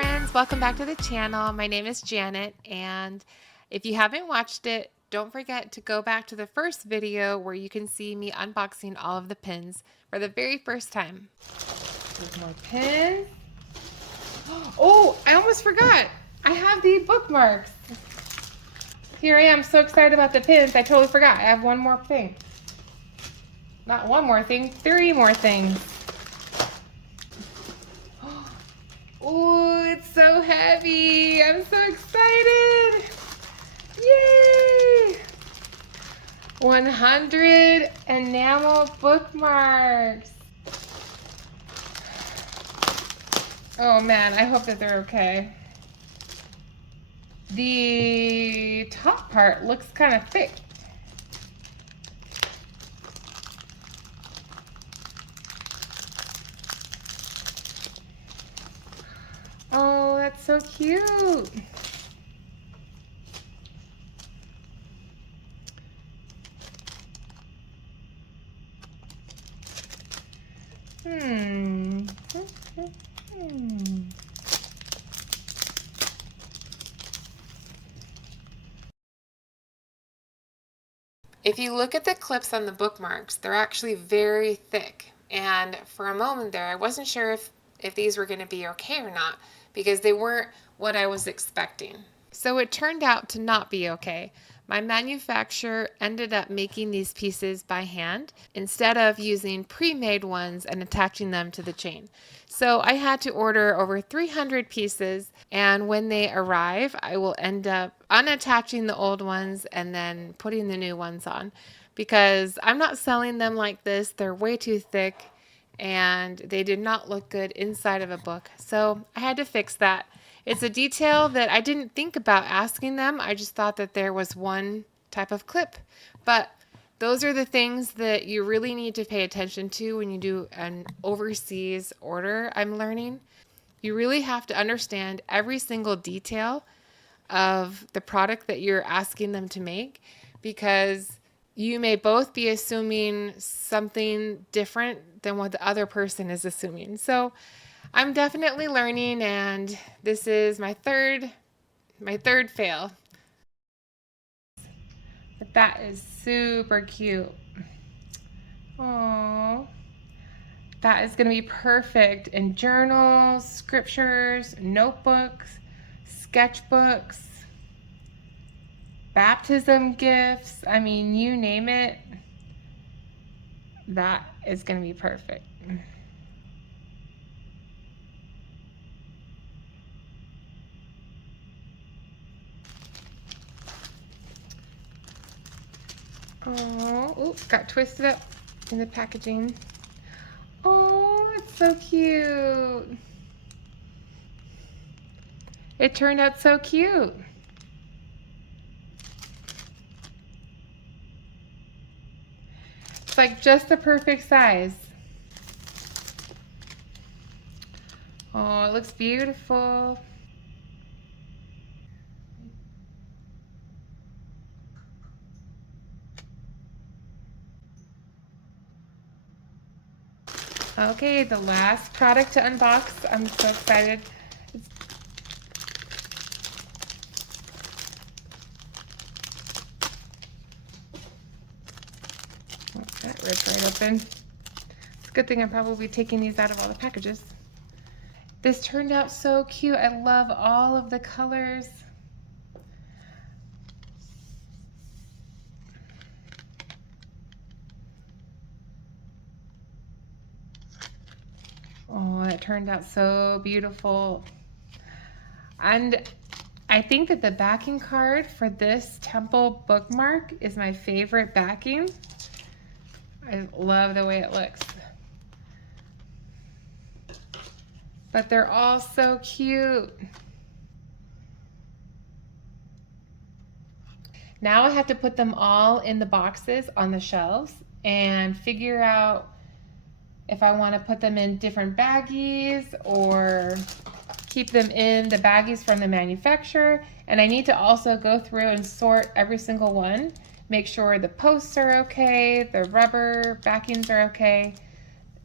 friends, welcome back to the channel. My name is Janet, and if you haven't watched it, don't forget to go back to the first video where you can see me unboxing all of the pins for the very first time. There's more pins. Oh, I almost forgot. I have the bookmarks. Here I am, so excited about the pins. I totally forgot. I have one more thing. Not one more thing, 3 more things. Oh, it's so heavy. I'm so excited. Yay! 100 enamel bookmarks. Oh man, I hope that they're okay. The top part looks kind of thick. Oh, that's so cute. If you look at the clips on the bookmarks, they're actually very thick. And for a moment there, I wasn't sure if these were going to be okay or not, because they weren't what I was expecting. So it turned out to not be okay. My manufacturer ended up making these pieces by hand instead of using pre-made ones and attaching them to the chain. So I had to order over 300 pieces, and when they arrive, I will end up unattaching the old ones and then putting the new ones on, because I'm not selling them like this. They're way too thick and they did not look good inside of a book. So I had to fix that. It's a detail that I didn't think about asking them. I just thought that there was one type of clip. But those are the things that you really need to pay attention to when you do an overseas order, I'm learning. You really have to understand every single detail of the product that you're asking them to make, because you may both be assuming something different than what the other person is assuming. So I'm definitely learning, and this is my third fail. But that is super cute. Oh, that is going to be perfect in journals, scriptures, notebooks, sketchbooks, baptism gifts. I mean, you name it. That is going to be perfect. Oh, oops, got twisted up in the packaging. Oh, it's so cute. It turned out so cute. It's like just the perfect size. Oh, it looks beautiful. Okay, the last product to unbox. I'm so excited. Oh, that ripped right open. It's a good thing I'm probably taking these out of all the packages. This turned out so cute. I love all of the colors. Oh, it turned out so beautiful. And I think that the backing card for this temple bookmark is my favorite backing. I love the way it looks. But they're all so cute. Now I have to put them all in the boxes on the shelves and figure out if I want to put them in different baggies or keep them in the baggies from the manufacturer. And I need to also go through and sort every single one, make sure the posts are okay, the rubber backings are okay,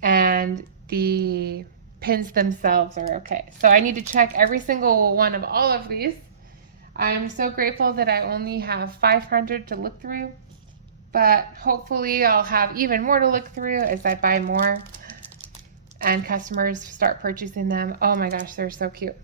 and the pins themselves are okay. So I need to check every single one of all of these. I'm so grateful that I only have 500 to look through, but hopefully I'll have even more to look through as I buy more and customers start purchasing them. Oh my gosh, they're so cute.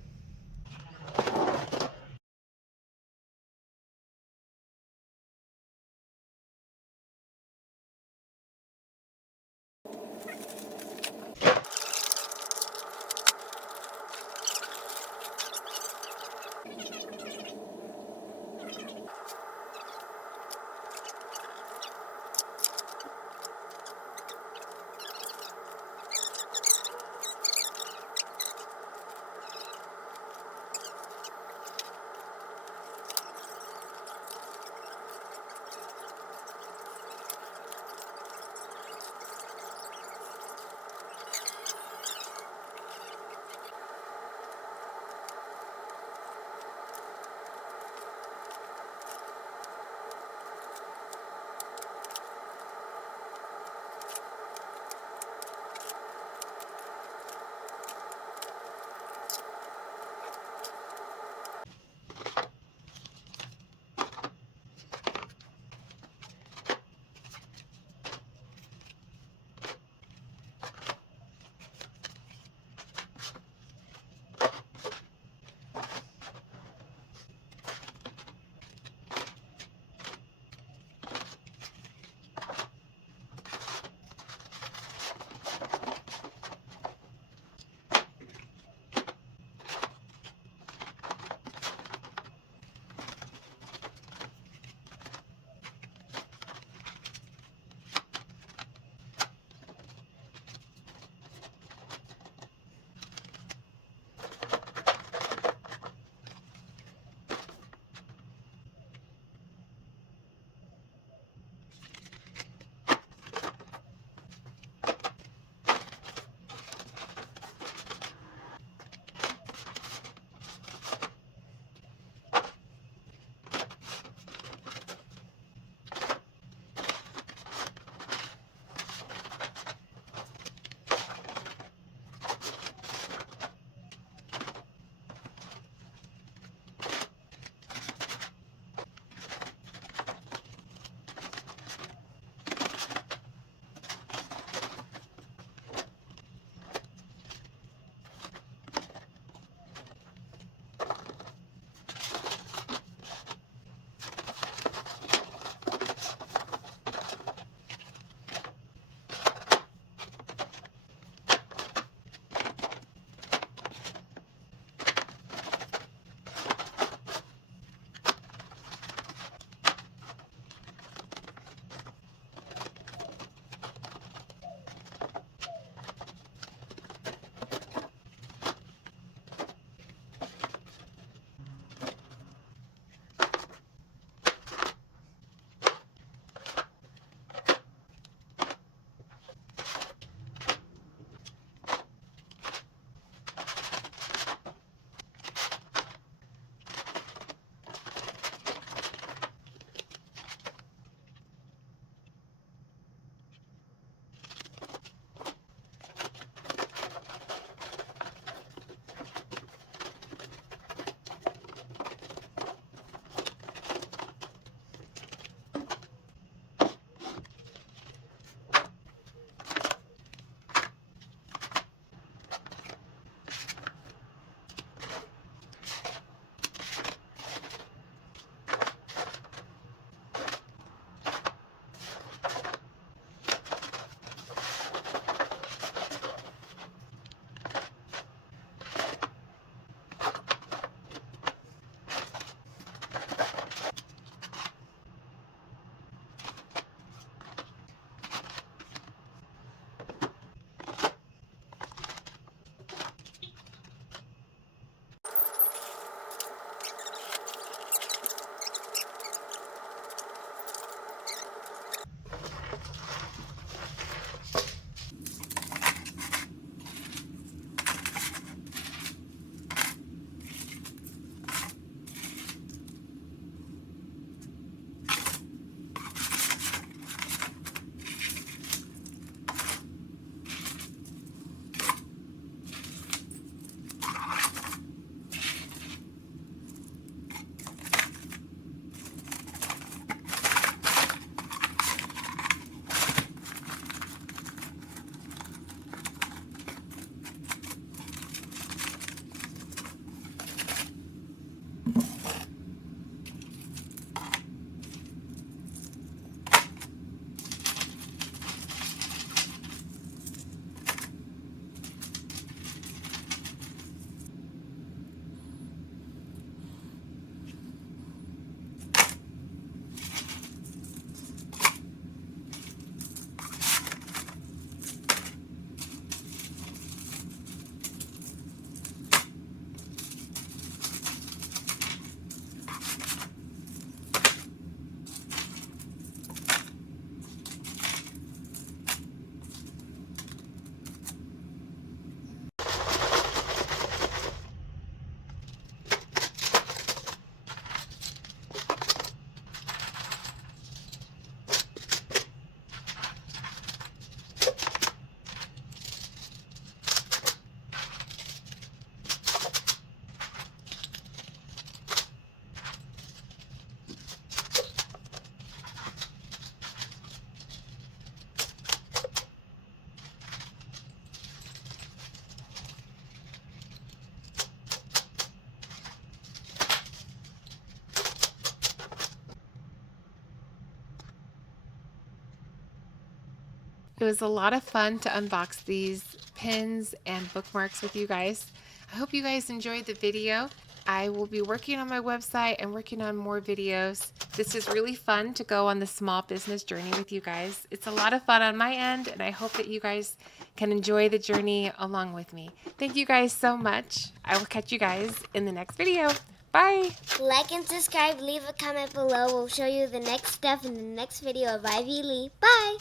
It was a lot of fun to unbox these pins and bookmarks with you guys. I hope you guys enjoyed the video. I will be working on my website and working on more videos. This is really fun to go on the small business journey with you guys. It's a lot of fun on my end, and I hope that you guys can enjoy the journey along with me. Thank you guys so much. I will catch you guys in the next video. Bye! Like and subscribe, leave a comment below. We'll show you the next step in the next video of Ivy Lee. Bye!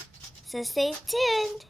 So stay tuned.